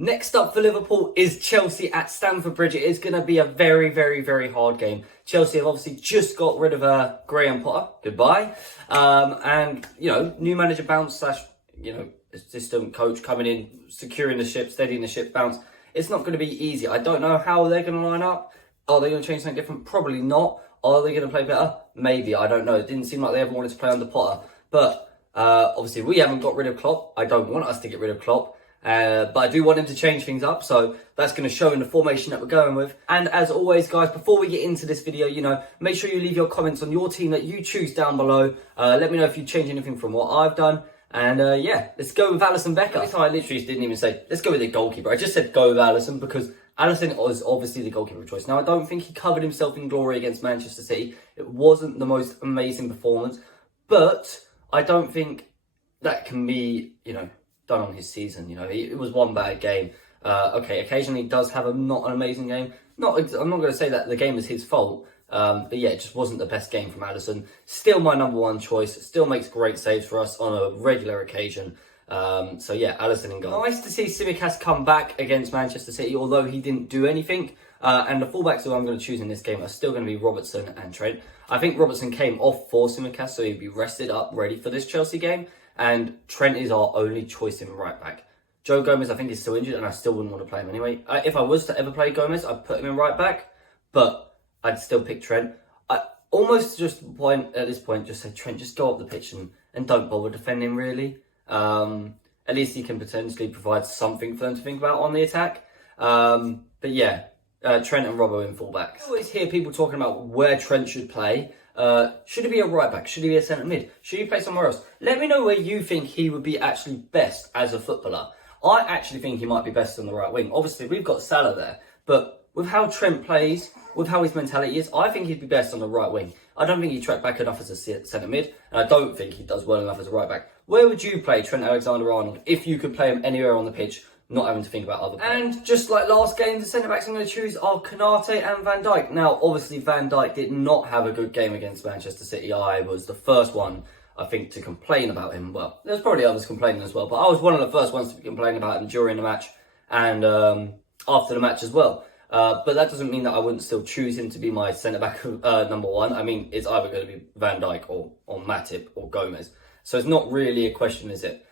Next up for Liverpool is Chelsea at Stamford Bridge. It is going to be a very, very, very hard game. Chelsea have obviously just got rid of Graham Potter. Goodbye. And, new manager bounce / assistant coach coming in, securing the ship, steadying the ship bounce. It's not going to be easy. I don't know how they're going to line up. Are they going to change something different? Probably not. Are they going to play better? Maybe. I don't know. It didn't seem like they ever wanted to play under Potter. But obviously we haven't got rid of Klopp. I don't want us to get rid of Klopp. But I do want him to change things up, so that's going to show in the formation that we're going with. And as always, guys, before we get into this video, make sure you leave your comments on your team that you choose down below. Let me know if you change anything from what I've done. And let's go with Alisson Becker. This time I literally didn't even say, let's go with the goalkeeper. I just said go with Alisson because Alisson was obviously the goalkeeper choice. Now, I don't think he covered himself in glory against Manchester City. It wasn't the most amazing performance, but I don't think that can be, done on his season. It was one bad game. Occasionally he does have not an amazing game. I'm not going to say that the game is his fault, but yeah, it just wasn't the best game from Alisson. Still my number one choice. Still makes great saves for us on a regular occasion. Alisson in goal. Nice to see Tsimikas come back against Manchester City, although he didn't do anything. And the fullbacks who I'm going to choose in this game are still going to be Robertson and Trent. I think Robertson came off for Tsimikas, so he'd be rested up, ready for this Chelsea game. And Trent is our only choice in right back. Joe Gomez, I think, is still injured, and I still wouldn't want to play him anyway. If I was to ever play Gomez, I'd put him in right back, but I'd still pick Trent. I almost at this point, just say, Trent, just go up the pitch and don't bother defending, really. At least he can potentially provide something for them to think about on the attack. Trent and Robbo in fullbacks. I always hear people talking about where Trent should play. Should he be a right back? Should he be a centre mid? Should he play somewhere else? Let me know where you think he would be actually best as a footballer. I actually think he might be best on the right wing. Obviously, we've got Salah there, but with how Trent plays, with how his mentality is, I think he'd be best on the right wing. I don't think he tracked back enough as a centre mid, and I don't think he does well enough as a right back. Where would you play Trent Alexander-Arnold if you could play him anywhere on the pitch, not having to think about other players? And just like last game, the centre-backs I'm going to choose are Konate and Van Dijk. Now, obviously, Van Dijk did not have a good game against Manchester City. I was the first one, I think, to complain about him. Well, there's probably others complaining as well, but I was one of the first ones to complain about him during the match and after the match as well. But that doesn't mean that I wouldn't still choose him to be my centre-back number one. I mean, it's either going to be Van Dijk or Matip or Gomez. So it's not really a question, is it?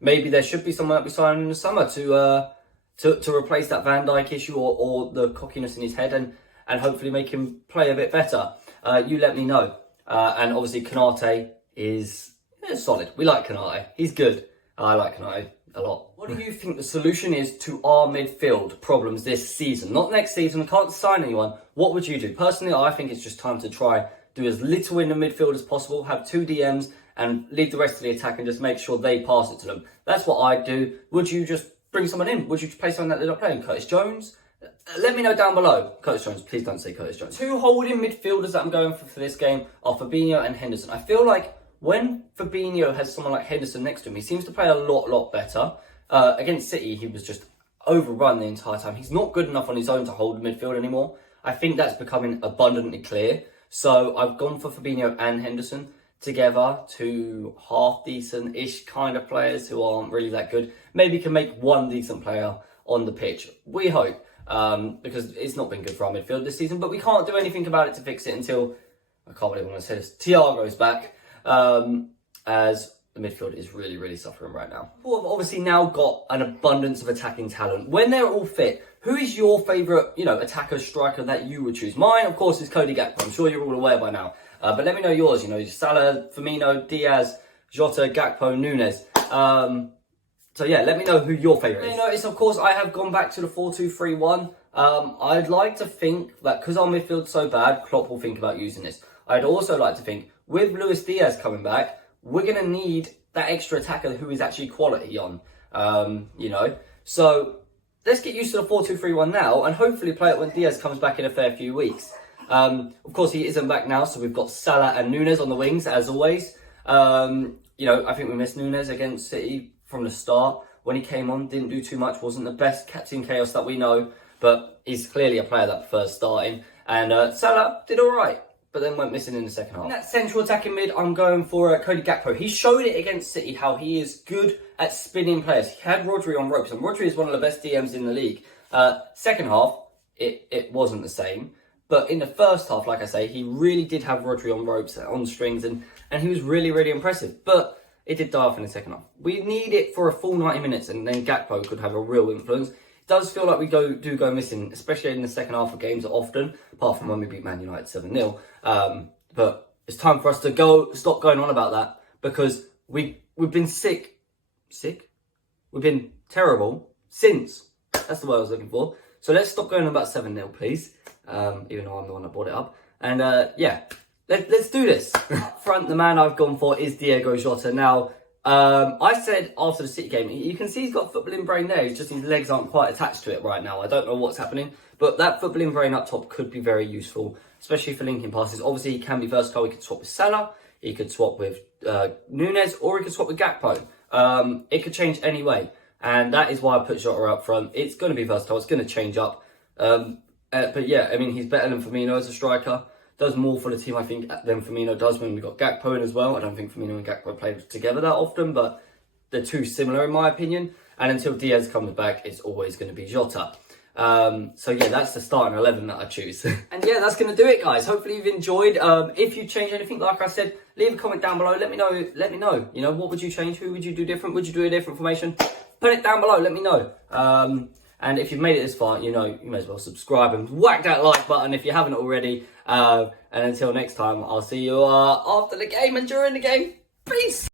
Maybe there should be someone that we sign in the summer to replace that Van Dijk issue or the cockiness in his head and hopefully make him play a bit better. You let me know. And obviously Konate is solid. We like Konate. He's good. I like Konate a lot. What do you think the solution is to our midfield problems this season? Not next season. We can't sign anyone. What would you do? Personally, I think it's just time to try do as little in the midfield as possible. Have 2 DMs and leave the rest of the attack and just make sure they pass it to them. That's what I'd do. Would you just bring someone in? Would you play someone that they're not playing? Curtis Jones? Let me know down below. Curtis Jones, please don't say Curtis Jones. 2 holding midfielders that I'm going for this game are Fabinho and Henderson. I feel like when Fabinho has someone like Henderson next to him, he seems to play a lot better. Against City, he was just overrun the entire time. He's not good enough on his own to hold the midfield anymore. I think that's becoming abundantly clear. So I've gone for Fabinho and Henderson together, 2 half-decent-ish kind of players who aren't really that good. Maybe can make 1 decent player on the pitch. We hope, because it's not been good for our midfield this season, but we can't do anything about it to fix it until, I can't believe I'm going to say this, Thiago's back, as the midfield is really suffering right now. We've obviously now got an abundance of attacking talent. When they're all fit, who is your favourite, attacker, striker that you would choose? Mine, of course, is Cody Gakpo. I'm sure you're all aware by now. But let me know yours. Salah, Firmino, Diaz, Jota, Gakpo, Nunes. Let me know who your favourite is. You notice, of course, I have gone back to the 4-2-3-1. I'd like to think that because our midfield's so bad, Klopp will think about using this. I'd also like to think, with Luis Diaz coming back, we're going to need that extra attacker who is actually quality on. So let's get used to the 4-2-3-1 now and hopefully play it when Diaz comes back in a fair few weeks. Of course, he isn't back now, so we've got Salah and Nunes on the wings, as always. I think we missed Nunes against City from the start. When he came on, didn't do too much, wasn't the best captain chaos that we know, but he's clearly a player that prefers starting. And Salah did all right, but then went missing in the second half. In that central attacking mid, I'm going for Cody Gakpo. He showed it against City how he is good at spinning players. He had Rodri on ropes, and Rodri is one of the best DMs in the league. Second half, it wasn't the same. But in the first half, like I say, he really did have Rodri on ropes, on strings, and he was really, really impressive. But it did die off in the second half. We need it for a full 90 minutes, and then Gakpo could have a real influence. It does feel like we do go missing, especially in the second half of games often, apart from when we beat Man United 7-0. But it's time for us to stop going on about that, because we've been sick. We've been terrible since. That's the word I was looking for. So let's stop going on about 7-0, please. Even though I'm the one that brought it up. And yeah, let's do this. Front, the man I've gone for is Diogo Jota. Now, I said after the City game, you can see he's got footballing brain there. It's just his legs aren't quite attached to it right now. I don't know what's happening. But that footballing brain up top could be very useful, especially for linking passes. Obviously, he can be versatile. He could swap with Salah. He could swap with Nunez, or he could swap with Gakpo. It could change any way. And that is why I put Jota up front. It's going to be versatile. It's going to change up. But yeah, I mean, he's better than Firmino as a striker. Does more for the team, I think, than Firmino does when we got Gakpo in as well. I don't think Firmino and Gakpo played together that often, but they're too similar in my opinion. And until Diaz comes back, it's always going to be Jota. So yeah, that's the starting 11 that I choose. And yeah, that's going to do it, guys. Hopefully you've enjoyed. If you change anything, like I said, leave a comment down below. Let me know. You know, what would you change? Who would you do different? Would you do a different formation? Put it down below. Let me know. And if you've made it this far, you know, you may as well subscribe and whack that like button if you haven't already. And until next time, I'll see you after the game and during the game. Peace!